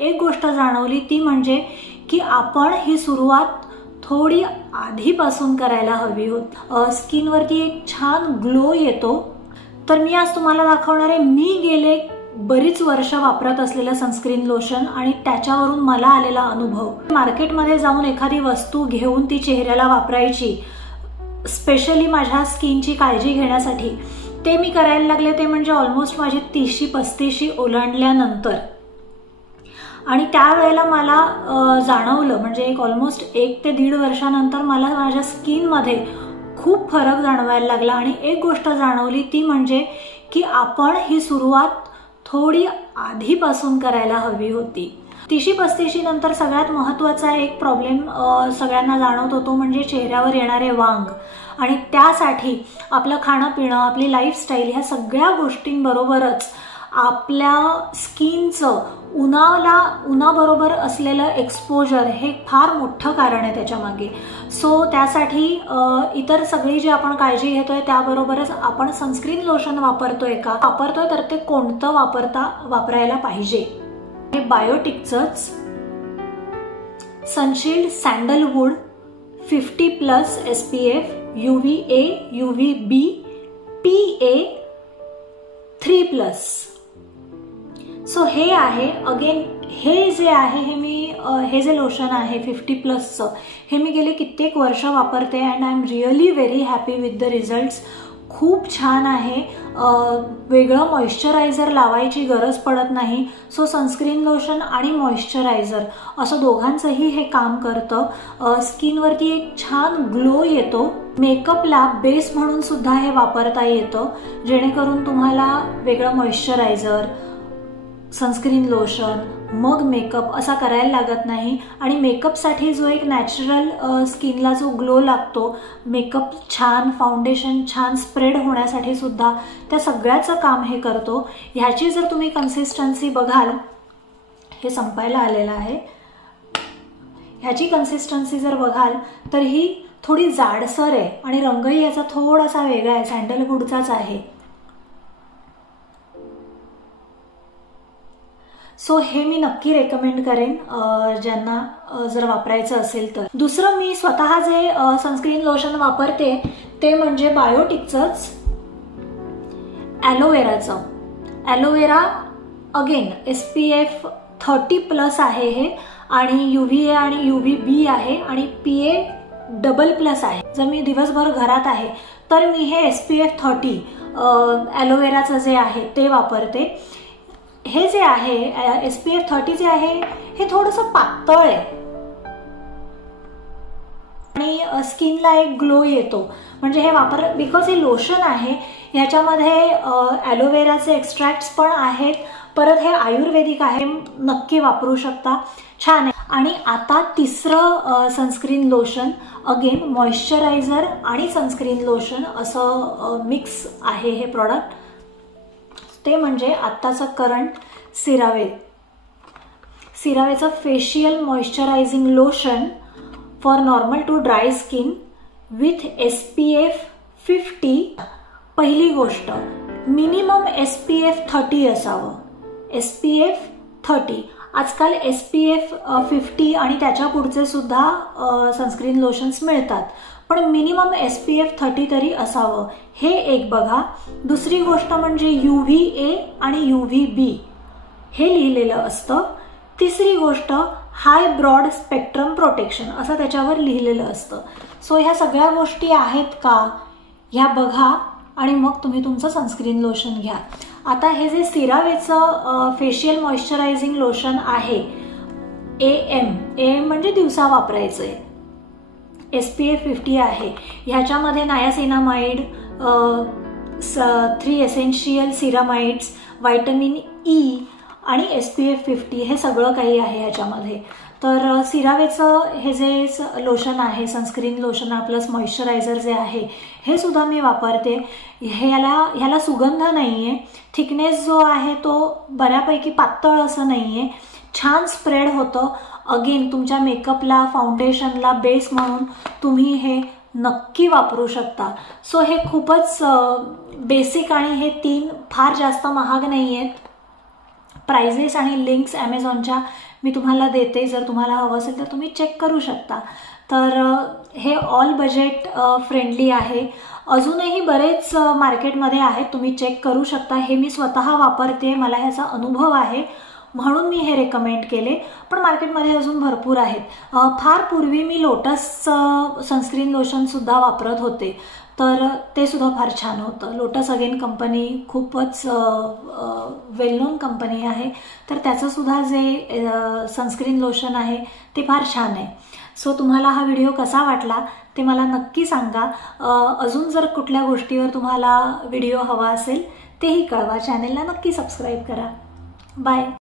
एक गोष्ट जाणवली ती म्हणजे की आपण ही सुरुवात थोडी आधीपासून करायला हवी होती। स्किनवरती एक छान ग्लो येतो। तर मी आज तुम्हाला दाखवणार आहे मी गेले बरीच वर्ष वापरत असलेलं सनस्क्रीन लोशन आणि त्याच्यावरून मला आलेला अनुभव। मार्केटमध्ये जाऊन एखादी वस्तू घेऊन ती चेहऱ्याला वापरायची, स्पेशली माझ्या स्किनची काळजी घेण्यासाठी, ते मी करायला लागले ते म्हणजे ऑलमोस्ट माझी 30-35 ओलांडल्यानंतर। आणि त्यावेळेला मला जाणवलं म्हणजे एक ऑलमोस्ट 1 ते 1.5 वर्षानंतर मला माझ्या स्किनमध्ये खूप फरक जाणवायला लागला। आणि एक गोष्ट जाणवली ती म्हणजे की आपण ही सुरुवात थोडी आधीपासून करायला हवी होती। 30-35 नंतर सगळ्यात महत्त्वाचा एक प्रॉब्लेम सगळ्यांना जाणवतो तो म्हणजे चेहऱ्यावर येणारे वांग। आणि त्यासाठी आपलं खाणं पिणं, आपली लाईफस्टाईल ह्या सगळ्या गोष्टींबरोबरच आपल्या स्किनचं उन्हाबरोबर असलेलं एक्सपोजर हे फार मोठं कारण आहे त्याच्या मागे। सो त्यासाठी इतर सगळी जी आपण काळजी घेतोय त्याबरोबरच आपण सनस्क्रीन लोशन वापरतोय तर ते कोणतं वापरायला पाहिजे। हे बायोटिकचंच सनशील्ड सॅन्डलवूड 50+ SPF UVA UVB PA 3+। So हे आहे अगेन हे जे आहे हे जे लोशन आहे 50+चं हे मी गेले कित्येक वर्ष वापरते and I am really very happy with the results. खूप छान आहे। वेगळं मॉइश्चरायझर लावायची गरज पडत नाही। सो सनस्क्रीन लोशन आणि मॉइश्चरायझर असं दोघांचंही हे काम करतं। स्किनवरती एक छान ग्लो येतो। मेकअपला बेस म्हणून सुद्धा हे वापरता येतं, जेणेकरून तुम्हाला वेगळं मॉइश्चरायझर, सनस्क्रीन लोशन मग मेकअप असा करायला लागत नाही। आणि मेकअपसाठी जो एक नॅचरल स्किनला जो ग्लो लागतो, मेकअप छान, फाउंडेशन छान स्प्रेड होण्यासाठी सुद्धा त्या सगळ्याचं काम हे करतो। ह्याची जर तुम्ही कन्सिस्टन्सी बघाल, हे संपायला आलेलं आहे, ह्याची कन्सिस्टन्सी जर बघाल तर ही थोडी जाडसर आहे आणि रंगही याचा थोडासा वेगळा आहे, सॅन्डलवूडचाच आहे। सो हे मी नक्की रेकमेंड करेन ज्यांना जर वापरायचं असेल तर। दुसरं मी स्वतः जे सनस्क्रीन लोशन वापरते ते म्हणजे बायोटिकचंच ॲलोवेराचं। ॲलोवेरा अगेन SPF 30+ आहे हे, आणि UVA आणि UVB आहे आणि PA++ आहे। जर मी दिवसभर घरात आहे तर मी हे SPF 30 ॲलोवेराचं जे आहे ते वापरते। हे जे आहे SPF 30 जे आहे हे थोडंसं पातळ आहे आणि स्किनला एक ग्लो येतो। म्हणजे हे बिकॉज हे लोशन आहे, ह्याच्यामध्ये ॲलोवेराचे एक्स्ट्रॅक्ट्स पण आहेत, परत हे आयुर्वेदिक आहे, नक्की वापरू शकता, छान आहे। आणि आता तिसरं सनस्क्रीन लोशन, अगेन मॉइश्चरायझर आणि सनस्क्रीन लोशन असं मिक्स आहे हे प्रॉडक्ट, ते म्हणजे आत्ताचं करंट सिरावेचं facial moisturising lotion for normal to dry skin with SPF 50। पहिली गोष्ट, मिनिमम SPF 30 असावं, SPF 30। आजकाल SPF 50 आणि त्याच्या पुढचे सुद्धा सनस्क्रीन लोशन्स मिळतात, पण मिनिमम SPF 30 तरी असावं, हे एक बघा। दुसरी गोष्ट म्हणजे UVA आणि UVB हे लिहिलेलं असतं। तिसरी गोष्ट हाय ब्रॉड स्पेक्ट्रम प्रोटेक्शन असं त्याच्यावर लिहिलेलं असतं। सो ह्या सगळ्या गोष्टी आहेत का ह्या बघा आणि मग तुम्ही तुमचं सनस्क्रीन लोशन घ्या। आता हे जे सिरावेचं फेशियल मॉइश्चरायझिंग लोशन आहे AM म्हणजे दिवसा वापरायचंय, SPF 50 आहे, ह्याच्यामध्ये नायासिनामाइड, 3 एसेन्शियल सिरामाइड्स, व्हायटमिन E आणि SPF 50 हे सगळं काही आहे ह्याच्यामध्ये। तर सिरावेचं हे जे लोशन आहे, सनस्क्रीन लोशन प्लस मॉइश्चरायझर जे आहे हे सुद्धा मी वापरते। ह्याला सुगंध नाहीये, थिकनेस जो आहे तो बऱ्यापैकी पातळ असं नाहीये, छान स्प्रेड होतं। अगेन तुमच्या मेकअपला, फाउंडेशनला बेस म्हणून तुम्ही हे नक्की वापरू शकता। सो हे खूपच बेसिक आणि हे 3 फार जास्त महाग नाहीयेत। प्राइजेस आणि लिंक्स Amazonच्या मी तुम्हाला देते, जर तुम्हाला हवं असेल तर तुम्ही चेक करू शकता. तर हे ऑल बजेट फ्रेंडली आहे. अजूनही बरेच मार्केटमध्ये आहेत, तुम्ही चेक करू शकता. हे मी स्वतः वापरते, मला ह्याचा अनुभव आहे म्हणून मी हे रेकमेंड केले. पण मार्केटमध्ये अजून भरपूर आहेत. फार पूर्वी मी लोटस सनस्क्रीन लोशन सुद्धा वापरत होते, तर ते सुद्धा फार छान होतं. लोटस अगेन कंपनी खूपच वेल नोन कंपनी आहे, तर त्याचं सुद्धा जे सनस्क्रीन लोशन आहे ते फार छान आहे. सो तुम्हाला हा व्हिडिओ कसा वाटला ते मला नक्की सांगा. अजून जर कुठल्या गोष्टीवर तुम्हाला व्हिडिओ हवा असेल तेही कळवा. चॅनेलला नक्की सबस्क्राईब करा. बाय.